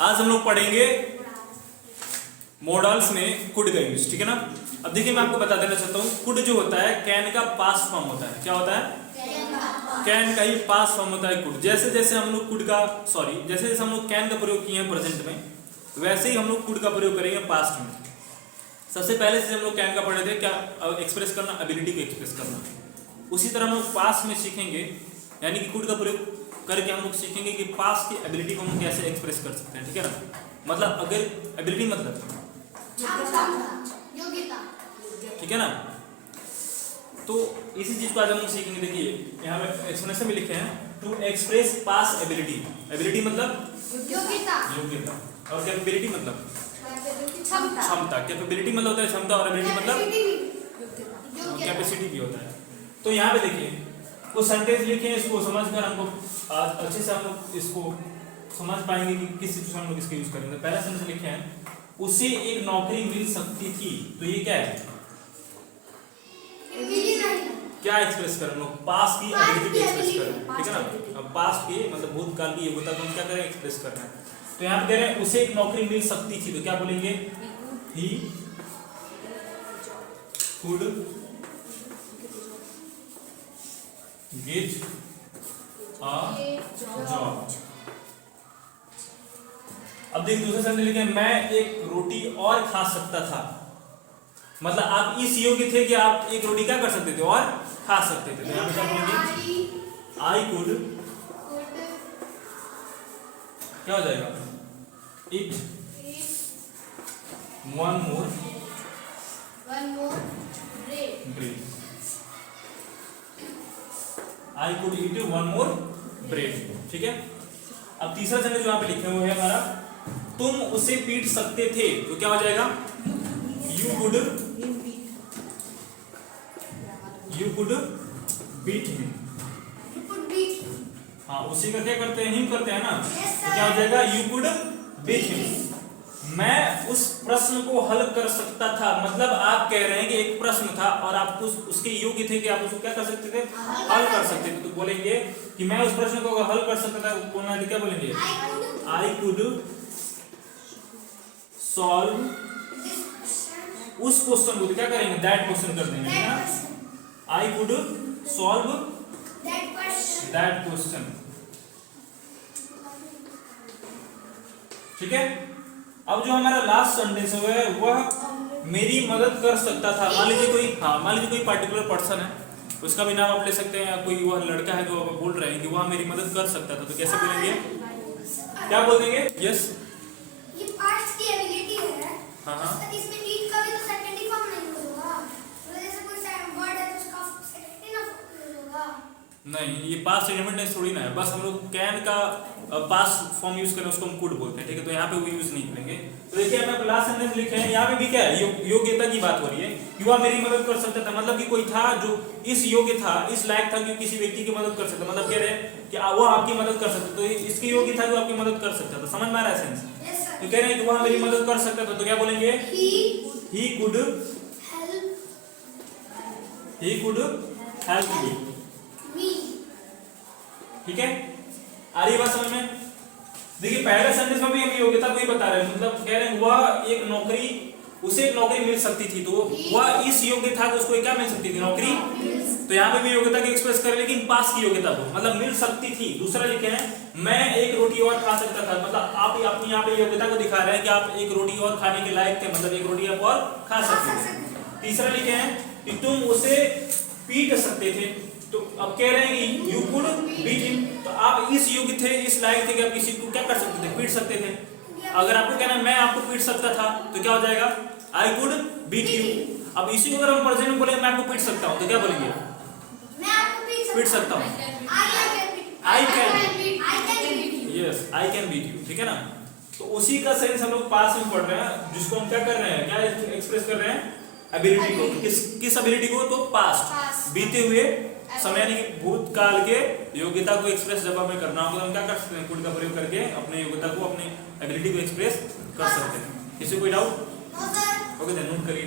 आज हम लोग पढ़ेंगे मॉडल्स में कुड का यूज, ठीक है ना। अब देखिए मैं आपको बता देना चाहता हूँ, कुड जो होता है कैन का पास्ट फॉर्म होता है। क्या होता है? कैन का ही पास्ट फॉर्म होता है कुड। जैसे जैसे हम लोग कुड का जैसे जैसे हम लोग कैन का प्रयोग किए हैं प्रेजेंट में, वैसे ही हम लोग कुड का प्रयोग करेंगे पास्ट में। सबसे पहले से हम लोग कैन का पढ़े थे, क्या एक्सप्रेस करना, एबिलिटी को एक्सप्रेस करना। उसी तरह हम लोग पास्ट में सीखेंगे, यानी कि कुड का प्रयोग करके हम लोग सीखेंगे कि पास्ट की एबिलिटी को हम कैसे एक्सप्रेस कर सकते हैं, ठीक है ना। मतलब अगर एबिलिटी मतलब योग्यता, ठीक है ना। तो इसी चीज को आज हम लोग सीखेंगे। देखिए यहाँ पे एक्सप्लेनेशन में लिखे हैं to express past ability. Ability मतलब योग्यता, और कैपेबिलिटी मतलब क्षमता। कैपेबिलिटी मतलब होता है क्षमता, और एबिलिटी मतलब कैपेसिटी भी होता है। तो यहाँ पे देखिए कुछ सेंटेंस लिखे हैं, इसको समझकर हमको आज अच्छे से हम लोग इसको समझ पाएंगे कि किस सिचुएशन में हम लोग इसका यूज करेंगे। पहला सेंटेंस लिखे हैं, उसे एक नौकरी मिल सकती थी। तो ये क्या है? क्या एक्सप्रेस करें हम लोग? पास्ट की एबिलिटी एक्सप्रेस कर रहे हैं, ठीक है ना। अब पास्ट की मतलब भूतकाल की योग्यता को हम क्या करें? एक्सप्रेस कर रहे हैं। तो यहाँ पे कह रहे हैं उसे एक नौकरी मिल सकती थी, तो क्या बोलेंगे? He could get a job. अब देखिए दूसरे शब्द लिखे, मैं एक रोटी और खा सकता था। मतलब आप इस योग्य थे कि आप एक रोटी क्या कर सकते थे? और खा सकते थे। तो यहाँ पे क्या बोलेंगे? आई कुड, क्या हो जाएगा? It one more bread. I could eat one more bread, ठीक है। अब तीसरा सेंटेंस जो यहाँ पे लिखे हुए है हमारा, तुम उसे पीट सकते थे। तो क्या हो जाएगा? You could beat him. हाँ, उसी का क्या करते हैं? हिम करते हैं ना। तो क्या हो जाएगा? You could beat him. मैं उस प्रश्न को हल कर सकता था। मतलब आप कह रहे हैं कि एक प्रश्न था और आप उसके योग्य थे कि आप उसको क्या कर सकते थे? हल कर सकते थे। तो बोलेंगे कि मैं उस प्रश्न को हल कर सकता था, बोलना है तो क्या बोलेंगे? आई कुड सॉल्व उस क्वेश्चन को। क्या करेंगे? दैट क्वेश्चन कर देंगे, है ना। I could solve that question, ठीक है। अब जो हमारा लास्ट सेंटेंस है वह मेरी मदद कर सकता था। मान लीजिए कोई पर्टिकुलर पर्सन है, उसका भी नाम आप ले सकते हैं। कोई वह लड़का है जो बोल रहे हैं कि वह मेरी मदद कर सकता था। तो कैसे बोलेंगे? क्या बोल देंगे? यस, ये पास्ट की एबिलिटी है। हाँ, इसमें नीड का भी तो सेकेंडरी फॉर्म नहीं होगा। मतलब जैसे कोई वर्ड है तो उसका सेकेंडरी ना होगा। नहीं, ये पास्ट एलिमेंट थोड़ी ना है। बस हम लोग कैन का पास्ट फॉर्म यूज करें, उसको हम कुड बोलते हैं, ठीक है। तो यहाँ पे वो यूज नहीं करेंगे। तो देखिए हमें लास्ट सेंटेंस लिखे हैं, यहाँ पे भी क्या है? योग्यता की बात हो रही है कि वह मेरी मदद कर सकता था। मतलब कि कोई था जो इस योग्य था, इस लायक था कि किसी व्यक्ति की मदद कर सकता। मतलब कह रहे हैं कि वो आपकी मदद कर सकता। तो इसकी योग्य था जो आपकी मदद कर सकता था। समझ में आ रहा है सेंस? तो कह रहे हैं कि वह मेरी मदद कर सकता था। तो क्या बोलेंगे? ही कुड हेल्प मी, ठीक है। आ रही बात समझ में? देखिए पहले सेंटेंस में भी हम योग्यता को ही बता रहे हैं। मतलब कह रहे हैं उसे एक नौकरी मिल सकती थी। तो वह इस योग्य था कि उसको क्या मिल सकती थी? नौकरी। तो यहाँ पे भी योग्यता की एक्सप्रेस करें, लेकिन पास की योग्यता को, मतलब मिल सकती थी। दूसरा लिखे हैं, मैं एक रोटी और खा सकता था। मतलब आप अपनी यहाँ पे योग्यता को दिखा रहे हैं कि आप एक रोटी और खाने के लायक थे। मतलब एक रोटी आप और खा सकते थे। तीसरा लिखे हैं कि तुम उसे पीट सकते थे। तो अब कह रहे हैं कि यू कुड बीट हिम। तो आप इस योग्य थे, इस लायक थे कि आप किसी को क्या कर सकते थे? पीट सकते थे। अगर आपको कहना है मैं आपको पीट सकता था, तो क्या हो जाएगा? I could beat you. अब इसी को अगर हम प्रेजेंट में बोलेंगे मैं आपको पीट सकता हूँ, तो क्या बोलेंगे? मैं आपको पीट सकता हूँ। आई कैन बीट यू, ठीक है ना। तो उसी का सेंस हम लोग पास में पढ़ रहे हैं, जिसको हम क्या कर रहे हैं? क्या एक्सप्रेस कर रहे हैं? एबिलिटी को। किस एबिलिटी को? तो पास्ट, बीते हुए समय, यानी कि भूतकाल के योग्यता को एक्सप्रेस जब हमें करना होगा तो हम क्या कर सकते हैं? कुड का प्रयोग करके अपने योग्यता को, अपने एबिलिटी को एक्सप्रेस कर सकते हैं। किसी कोई डाउट? ओके, नोट करिए।